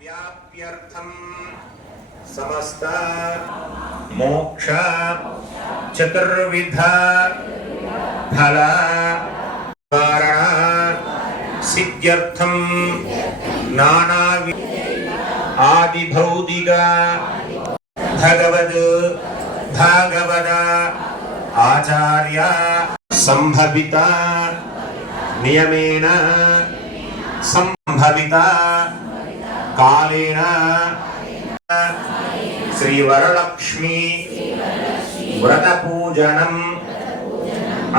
व्याप्यर्थम समस्त मोक्ष चतुर्विध फल सिद्ध्यर्थम नाना आदि भौतिक भगवद भागवद आचार्य संभवित नियमेन संभवित कालेन श्री वरलक्ष्मी व्रत पूजनम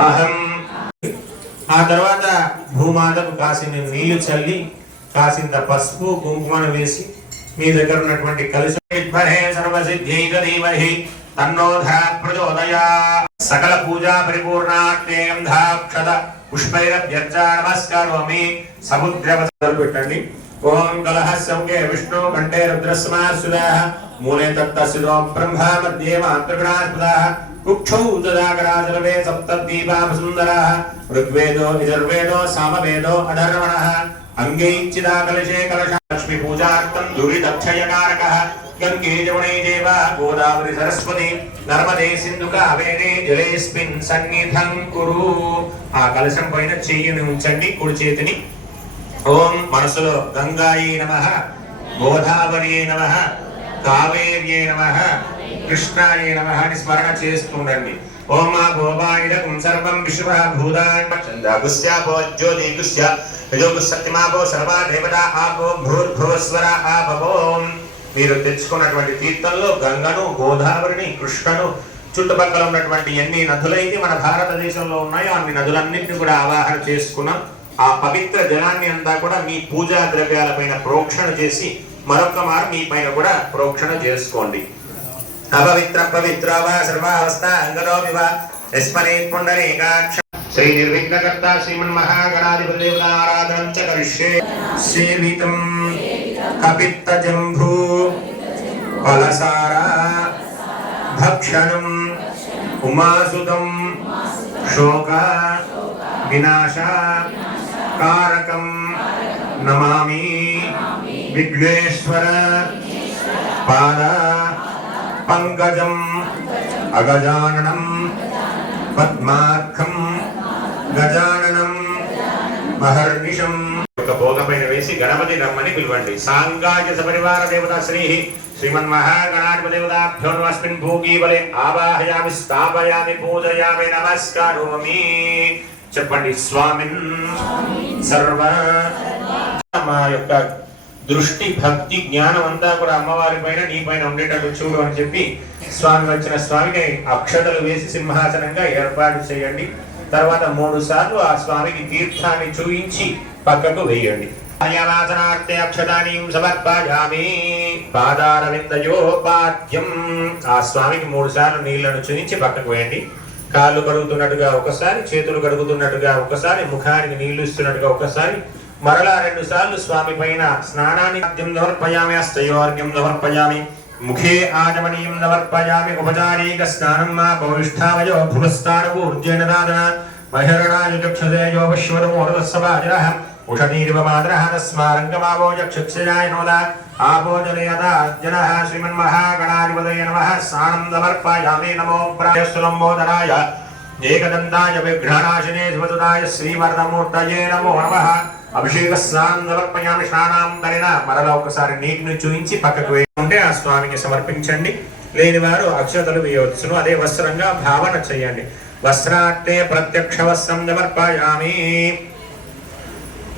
अहम ఆ తర్వాత భూమాతకు కాసిన నీళ్లు చల్లి కాసింత పసుపు కుంకుమను వేసి మీ దగ్గర ఉన్నటువంటి కలశం విద్మహే సర్వసిద్ధిదీమహి తన్నోధర ప్రచోదయాత్ సకల పూజా పరిపూర్ణార్థే గంధాక్షత పుష్పైరభ్యర్చా నమస్కారోమి సముద్రవసలు పెట్టండి ఓం కలహస్యంకే విష్ణు కంఠే రుద్రస్మాసుదాః మూలే తత్తస్యో బ్రహ్మ మధ్యే మాతృగణాస్పదాః కుక్షౌ తదాకరాజలవే సప్తదీపాసుందరాః ఋగ్వేదో యజుర్వేదో సామవేదో అధర్వణః అంగైచ్చిదా కలశే కలశ లక్ష్మీ పూజార్థం దురిదక్షయకారకః గంగే జమునే జైవ గోదావరి సరస్వతి నర్మదే సింధు కావేరీ జలేస్మిన్ సన్నిధం కురు ఆ కలశం పైన చెయ్యిని ఉంచండి కుడి చేతిని ఓం మనసులో గంగాయే నమః గోదావరియే నమః కావేర్యే నమః కృష్ణాయే నమః అని స్మరణ చేస్తుండండి ఓం ఆ గోపాయిదకం సర్వం విశ్వ భూతాన్ చందాగుస్యాపో జ్యోతిగుస్య యజోగుసత్యమాపో సర్వా దేవతా ఆపో భూర్భువస్వర ఆపవోం మీరు తెచ్చుకున్నటువంటి తీర్థంలో గంగను గోదావరిని కృష్ణను చుట్టుపక్కల ఉన్నటువంటి ఎన్ని నదులైతే మన భారతదేశంలో ఉన్నాయో అన్ని నదులన్నింటినీ కూడా ఆవాహన చేసుకున్నాం ఆ పవిత్ర జలాన్ని అంతా కూడా మీ పూజా ద్రవ్యాల పైన ప్రోక్షణ చేసి మరొక మారు మీ పైన కూడా ప్రోక్షణ చేసుకోండి అపవిత్ర పవిత్ర వా సర్వావస్థ అంగనోవివ యస్మనే పుండరీకాక్ష శ్రీ నిర్విఘ్నకర్త శ్రీమన్ మహాగణాధిపతి దేవతా ఆరాధనం చ కరిష్యే సేవితం కపిత్త జంభూ ఫలసార భక్షణం ఉమాసుతం శోక వినాశ కారకం నమామి విఘ్నేశ్వర పాద పంకజం అగజాననం పద్మార్కం గజాననం మహర్నిషం ఒక భోగపైన వేసి గణపతి రమ్మని పిలవండి సాంగాయ సపరివార దేవత శ్రీ శ్రీమన్మహాగణాధిపతి దేవతాభ్యో నమస్మిన్ భూగి వలె ఆవాహయామి స్థాపయామి పూజయామి నమస్కారోమి చెప్పండి స్వామిన్ సర్వ మా యొక్క దృష్టి భక్తి జ్ఞానం అంతా కూడా అమ్మవారి పైన నీ పైన ఉండేటట్టు చూడు అని చెప్పి స్వామి వచ్చిన స్వామికి అక్షతలు వేసి సింహాసనంగా ఏర్పాటు చేయండి తర్వాత 3 సార్లు ఆ స్వామికి తీర్థాన్ని చూయించి పక్కకు వేయండి అక్షతాని సమర్పయామి పాదారవిందయోపాద్యం ఆ స్వామికి 3 సార్లు నీళ్లను చూయించి పక్కకు వేయండి కాళ్ళు కడుగుతున్నట్టుగా ఒకసారి చేతులు కడుగుతున్నట్టుగా ఒకసారి ముఖానికి నీళ్లు ఇస్తున్నట్టుగా ఒకసారి మరలా 2 సార్లు స్వామి పైన స్నానాన్ని సమర్పయామి అస్తయోర్ఘ్యం సమర్పయామి ముఖే ఆచమనీయం సమర్పయామి ఉపచారీక స్నానం మా భవిష్ఠావయో భువస్థానపూర్జేన దాదన మహిరణాయ చక్షుదేయో విశ్వరమోరదస్సవాజరః ఉషధీరివ మాదరః తస్మారంగమావో చక్షుక్షయాయ నోద ఆపోజనయత జనః శ్రీమన్మహాగణాధిపతయే నమః స్నానం సమర్పయామి నమో ప్రాయస్సులంబోధనాయ ఏకదంతాయ విఘ్ననాశినే శివసుదాయ శ్రీవరదమూర్తయే నమో నమః అభిషేక స్నానం సమర్పయామి స్నానాంతరేణ మరలా ఒకసారి నీటిని చూయించి పక్కకు వేయకుంటే ఆ స్వామికి సమర్పించండి లేని వారు అక్షతలు వేయవచ్చును అదే వస్త్రంగా భావన చేయండి వస్త్రార్థే ప్రత్యక్ష వస్త్రం సమర్పయామి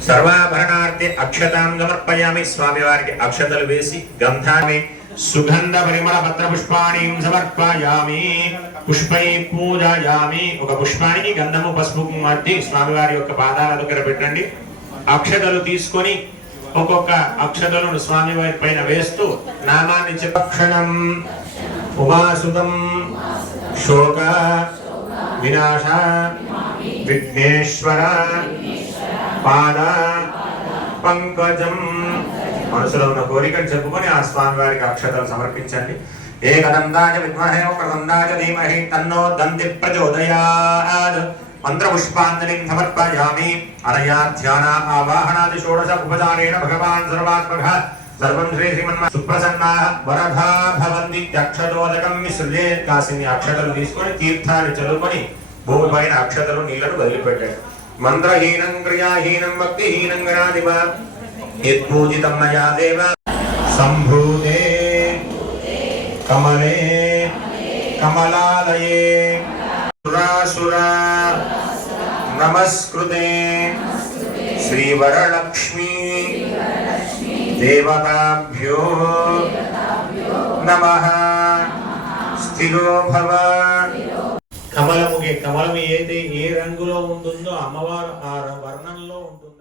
సర్వాభరణార్థే అక్షతాం సమర్పయామి స్వామి వారికి అక్షతలు వేసి గంధాన్ని సుగంధ పరిమళ పత్ర పుష్పాణి సమర్పయామి పుష్పై పూజయామి ఒక పుష్పానికి గంధము పసుపు కుంకుమ స్వామివారి యొక్క పాదాల దగ్గర పెట్టండి అక్షతలు తీసుకొని ఒక్కొక్క అక్షతలను స్వామివారి పైన వేస్తూ నామాన్ని చెప్పక్షణం ఉమాసుతం శోక వినాశ విఘ్నేశ్వర పాద పంకజం మనసులో ఉన్న కోరికను చెప్పుకొని ఆ స్వామి వారికి అక్షతలు సమర్పించండి ఏకదంతాయ విద్మహే వక్రదంతాయ ధీమహి తన్నో దంతి ప్రచోదయాత్ మంత్రపుష్పాంజలిం సమర్పయామి అనయా ధ్యాన ఆవాహనాది షోడశ ఉపచారేణ భగవాన్ సర్వాత్మకః సర్వం శ్రీ శ్రీమన్మ సుప్రసన్నాః వరదా భవంతి అక్షతోదకం మిశ్రే కాసిని అక్షతలు తీసుకొని తీర్థాన్ని చదువుకొని భూమి పైన అక్షతలు నీళ్లను వదిలిపెట్టాడు. మంత్రహీనం క్రియాహీనం భక్తిహీనం గణాధిప యత్పూజితం మయా దేవ సంభూతే కమలే కమలాలయే సురాసురా నమస్కృతే శ్రీవరలక్ష్మీ దేవతాభ్యో నమః స్థిరో భవ. కమలము ఏదైతే ఏ రంగులో ఉంటుందో అమ్మవారు ఆ వర్ణంలో ఉంటుంది.